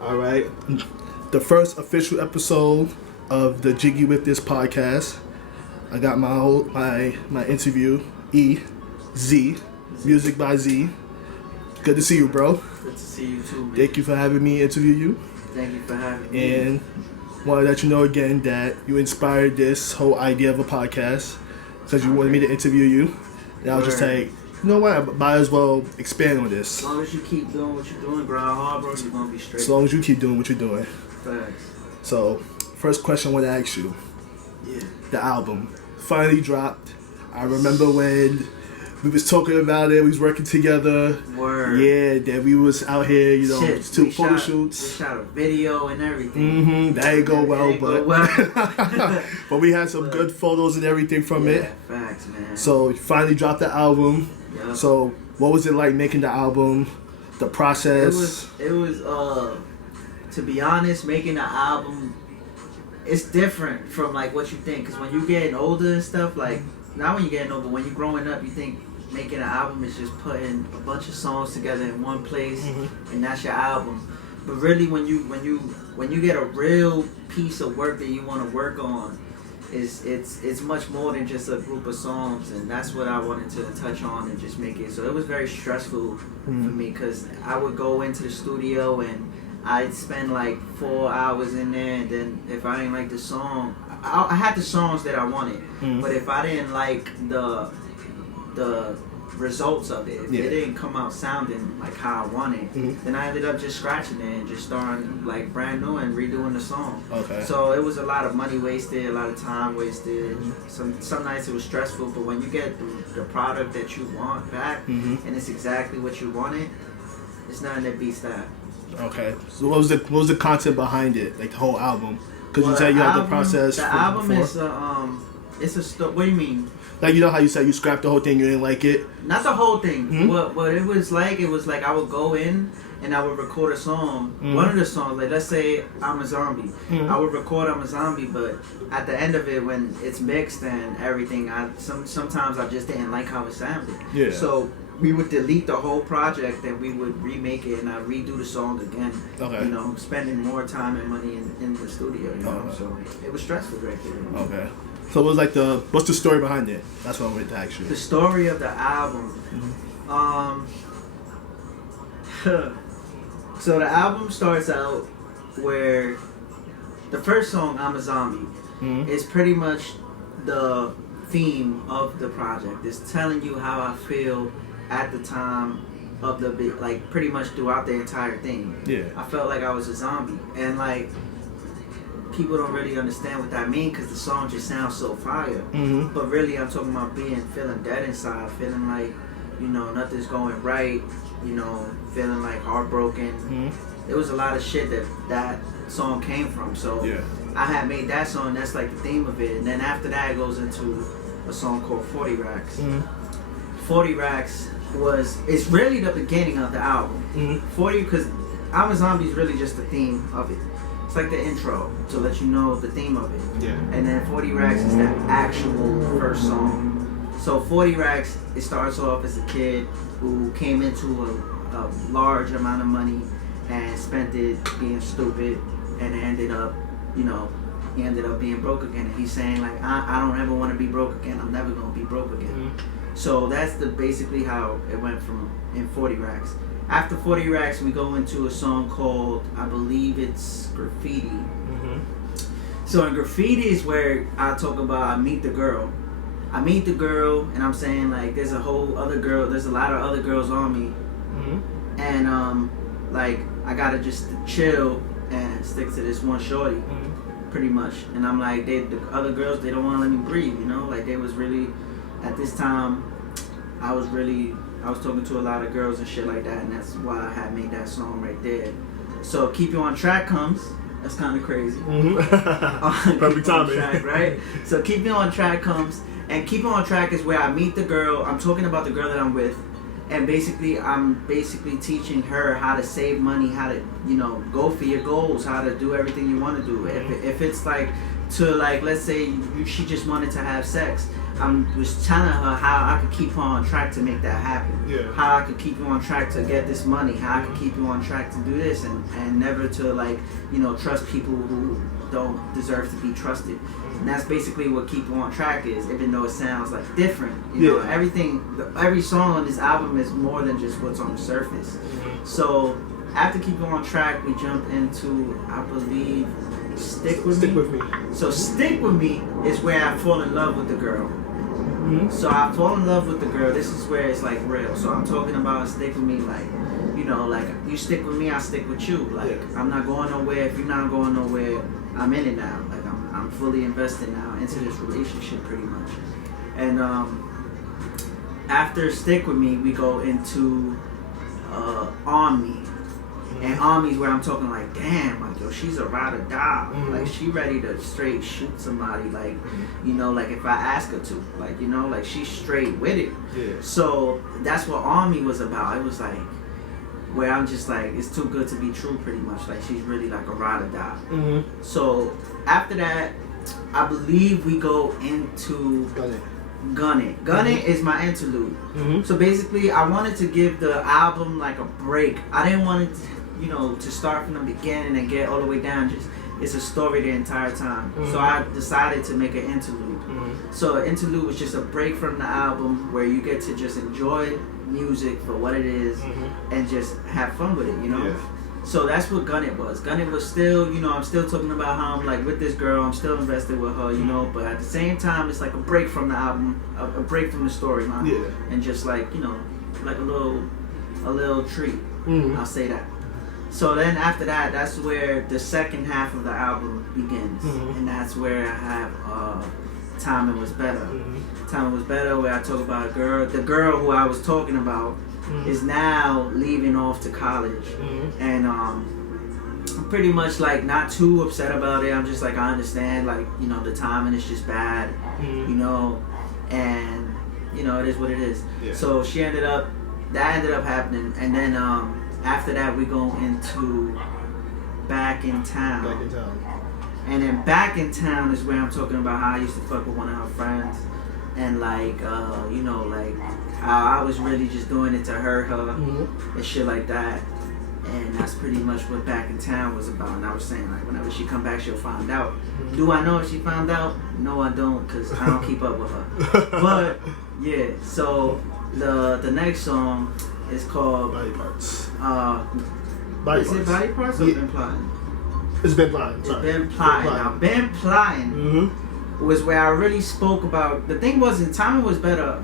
All right. The first official episode of the Jiggy With This podcast. I got my interview, Z, Music by Z. Good to see you, bro. Good to see you too, man. Thank you for having me interview you. Thank you for having me. And want to let you know again that you inspired this whole idea of a podcast because you wanted me to interview you. And I was just like, you know what? I might as well expand on this. As long as you keep doing what you're doing, grind hard, bro, you're gonna be straight. As long as you keep doing what you're doing. Facts. So, first question I want to ask you. Yeah. The album finally dropped. I remember when we was talking about it. We was working together. Word. Yeah, that we was out here, you know, two photo shoots. We shot a video and everything. That ain't go well, but but we had some good photos and everything from it. Facts, man. So you finally dropped the album. Yep. So what was it like making the album? The process. It was to be honest, making the album, it's different from like what you think. Cause when you getting older and stuff, like not when you're getting older, when you're growing up, you think making an album is just putting a bunch of songs together in one place and that's your album. But really, when you get a real piece of work that you want to work on, it's much more than just a group of songs, and that's what I wanted to touch on and just make it. So it was very stressful for me because I would go into the studio and I'd spend like 4 hours in there, and then if I didn't like the song, I had the songs that I wanted, but if I didn't like the results of it, if it didn't come out sounding like how I wanted, then I ended up just scratching it and just starting like brand new and redoing the song. Okay. So it was a lot of money wasted, a lot of time wasted. Some nights it was stressful, but when you get the product that you want back and it's exactly what you wanted, it's nothing that beats that. Okay. So what was the content behind it, like the whole album? Because you said you had the process. The album before. It's a what do you mean? Like, you know how you said you scrapped the whole thing, you didn't like it? Not the whole thing. What it was like I would go in and I would record a song. One of the songs, like let's say I'm a Zombie. I would record I'm a Zombie, but at the end of it, when it's mixed and everything, sometimes I just didn't like how it sounded. Yeah. So we would delete the whole project and we would remake it and I'd redo the song again. Okay. You know, spending more time and money in the studio, you know. So it was stressful right there. You know? Okay. So what's the story behind it? That's what I wanted to ask you. The story of the album. So the album starts out where the first song, I'm a Zombie, is pretty much the theme of the project. It's telling you how I feel at the time of the bit, like pretty much throughout the entire thing. Yeah. I felt like I was a zombie, and like people don't really understand what that means because the song just sounds so fire. But really, I'm talking about feeling dead inside, feeling like, you know, nothing's going right, you know, feeling like heartbroken. It was a lot of shit that song came from. So I had made that song. That's like the theme of it. And then after that, it goes into a song called 40 Racks. 40 Racks it's really the beginning of the album. 40, because I'm a Zombie is really just the theme of it. It's like the intro to let you know the theme of it. Yeah. And then 40 Racks is the actual first song. So 40 Racks, it starts off as a kid who came into a large amount of money and spent it being stupid, and ended up, you know, he ended up being broke again. And he's saying like, I don't ever want to be broke again. I'm never gonna be broke again. So that's basically how it went from in 40 Racks. After 40 Racks, we go into a song called, I believe it's Graffiti. So in Graffiti is where I talk about I meet the girl, and I'm saying like there's a lot of other girls on me, and like I gotta just chill and stick to this one shorty, pretty much. And I'm like, the other girls, they don't want to let me breathe, you know, like they was really, at this time, I was talking to a lot of girls and shit like that, and that's why I had made that song right there. So Keep You On Track comes. That's kind of crazy. Perfect timing. Right? So Keep You On Track comes, and Keep You On Track is where I meet the girl. I'm talking about the girl that I'm with, and I'm teaching her how to save money, how to, you know, go for your goals, how to do everything you want to do. If it's like, to like, let's say she just wanted to have sex, was telling her how I could keep her on track to make that happen. Yeah. How I could keep you on track to get this money. How I could keep you on track to do this, and never to like, you know, trust people who don't deserve to be trusted. And that's basically what Keep You On Track is, even though it sounds like different. You know, every song on this album is more than just what's on the surface. So after Keep You On Track, we jump into, I believe, Stick With Me. So Stick With Me is where I fall in love with the girl. So I fall in love with the girl. This is where it's like real. So I'm talking about Stick With Me, like, you know, like you stick with me, I stick with you. Like I'm not going nowhere. If you're not going nowhere, I'm in it now. Like I'm fully invested now into this relationship, pretty much. And after Stick With Me, we go into On Me. And On Me's where I'm talking like, damn, like, yo, she's a ride or die. Like, she ready to straight shoot somebody, like, you know, like, if I ask her to. Like, you know, like, she's straight with it. Yeah. So, that's what On Me was about. It was like, where I'm just like, it's too good to be true, pretty much. Like, she's really like a ride or die. So, after that, I believe we go into Gun It. Gun It is my interlude. So basically, I wanted to give the album like a break. I didn't want it to, you know, to start from the beginning and get all the way down. Just it's a story the entire time. So I decided to make an interlude. So an interlude was just a break from the album where you get to just enjoy music for what it is and just have fun with it, you know? So that's what Gun It was. Gun It was still, you know, I'm still talking about how I'm like with this girl, I'm still invested with her, you know, but at the same time, it's like a break from the album, a break from the storyline, and just like, you know, like a little treat. I'll say that. So then after that, that's where the second half of the album begins, and that's where I have Time Was Better. Time Was Better, where I talk about the girl who I was talking about. Is now leaving off to college, and I'm pretty much like not too upset about it. I'm just like, I understand, like, you know, the timing is just bad, you know, and you know, it is what it is. So that ended up happening, and then after that we go into Back in Town. And then Back in Town is where I'm talking about how I used to fuck with one of her friends, and like you know, like I was really just doing it to hurt her and shit like that. And that's pretty much what Back in Town was about. And I was saying, like, whenever she come back, she'll find out. Do I know if she found out? No, I don't, because I don't keep up with her. But yeah, so the next song is called Body Parts. Is it Body Parts or Been Plotting? It's Been Plotting. It's Been Plotting. Now, Been Plotting was where I really spoke about. The thing wasn't, Timing Was Better.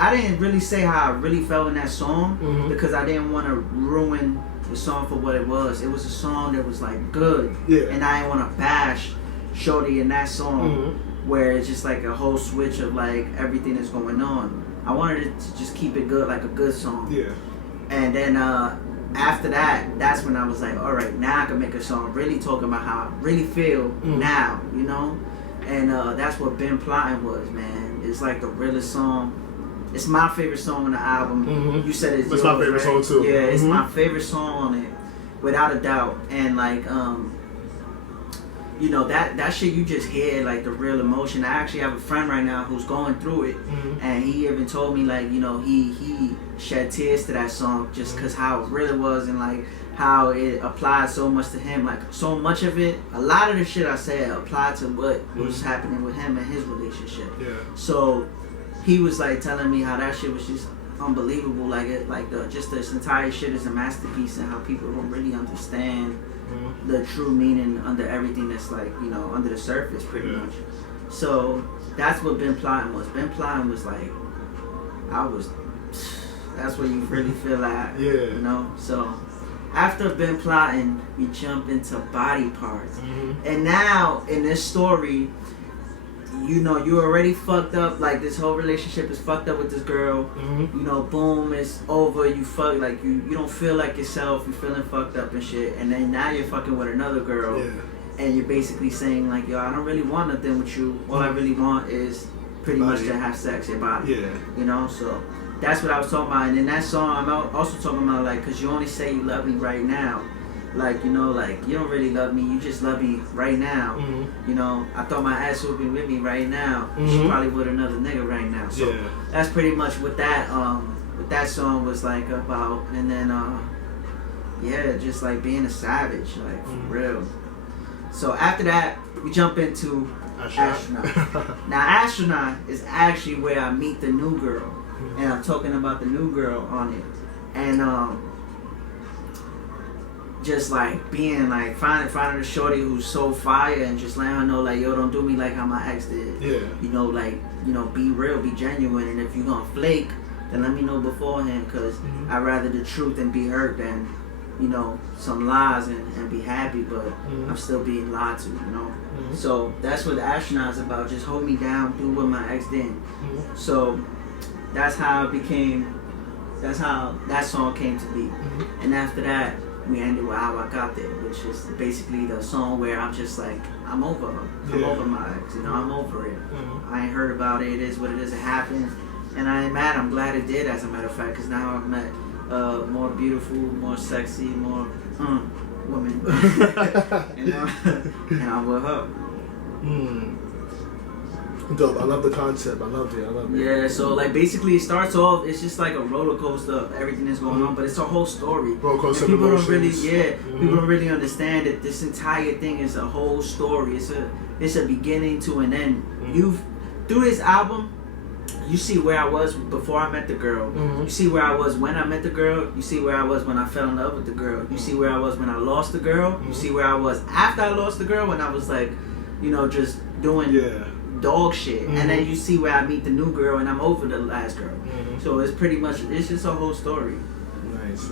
I didn't really say how I really felt in that song because I didn't want to ruin the song for what it was. It was a song that was like good, and I didn't want to bash Shorty in that song where it's just like a whole switch of like everything that's going on. I wanted it to just keep it good, like a good song. And then after that, that's when I was like, all right, now I can make a song really talking about how I really feel now, you know. And that's what Been Plotting was, man. It's like the realest song. It's my favorite song on the album. You said it's yours, my favorite song too. Yeah, it's my favorite song on it, without a doubt. And like, you know, that shit you just hear, like the real emotion. I actually have a friend right now who's going through it, and he even told me like, you know, he shed tears to that song just because how it really was and like how it applied so much to him. Like so much of it, a lot of the shit I said applied to what was happening with him and his relationship. So he was like telling me how that shit was just unbelievable. Like it, like just this entire shit is a masterpiece, and how people don't really understand the true meaning under everything that's like, you know, under the surface, pretty much. So that's what Been Plotting was. Been Plotting was like, that's where you really feel like, you know. So after Been Plotting, we jump into Body Parts, and now in this story, you know, you already fucked up. Like this whole relationship is fucked up with this girl. You know, boom, it's over. You fuck, like you don't feel like yourself. You're feeling fucked up and shit. And then now you're fucking with another girl, and you're basically saying like, yo, I don't really want nothing with you. All I really want is pretty much to have sex, your body. You know, so that's what I was talking about. And in that song, I'm also talking about like, cause you only say you love me right now. like, you know, like, you don't really love me, you just love me right now. You know, I thought my ass would be with me right now. She probably with another nigga right now. So that's pretty much what that song was like about. And then yeah, just like being a savage, like for real. So after that, we jump into Astronaut. Now Astronaut is actually where I meet the new girl, and I'm talking about the new girl on it, and just like being like finding a shorty who's so fire, and just letting her know like, yo, don't do me like how my ex did. Yeah. You know, like, you know, be real, be genuine, and if you gonna flake, then let me know beforehand, because I'd rather the truth and be hurt than, you know, some lies and be happy, but I'm still being lied to, you know. So that's what the Astronaut is about. Just hold me down, do what my ex did. So that's how it became. That's how that song came to be. And after that, we ended with How I Got There, which is basically the song where I'm just like, I'm over her. I'm over my ex. You know, I'm over it. I ain't heard about it. It is what it is. It happened, and I ain't mad. I'm glad it did, as a matter of fact, because now I've met more beautiful, more sexy, more woman. And I'm with her. Dope. I love the concept. I love it. Yeah, so like basically it starts off, it's just like a roller coaster of everything that's going on, but it's a whole story. Roller coaster of people emotions. don't really, people don't really understand that this entire thing is a whole story. It's a beginning to an end. Through this album, you see where I was before I met the girl. You see where I was when I met the girl. You see where I was when I fell in love with the girl. You see where I was when I lost the girl. You see where I was after I lost the girl, when I was like, you know, just doing dog shit. And then you see where I meet the new girl and I'm over the last girl. So it's pretty much, it's just a whole story. Nice.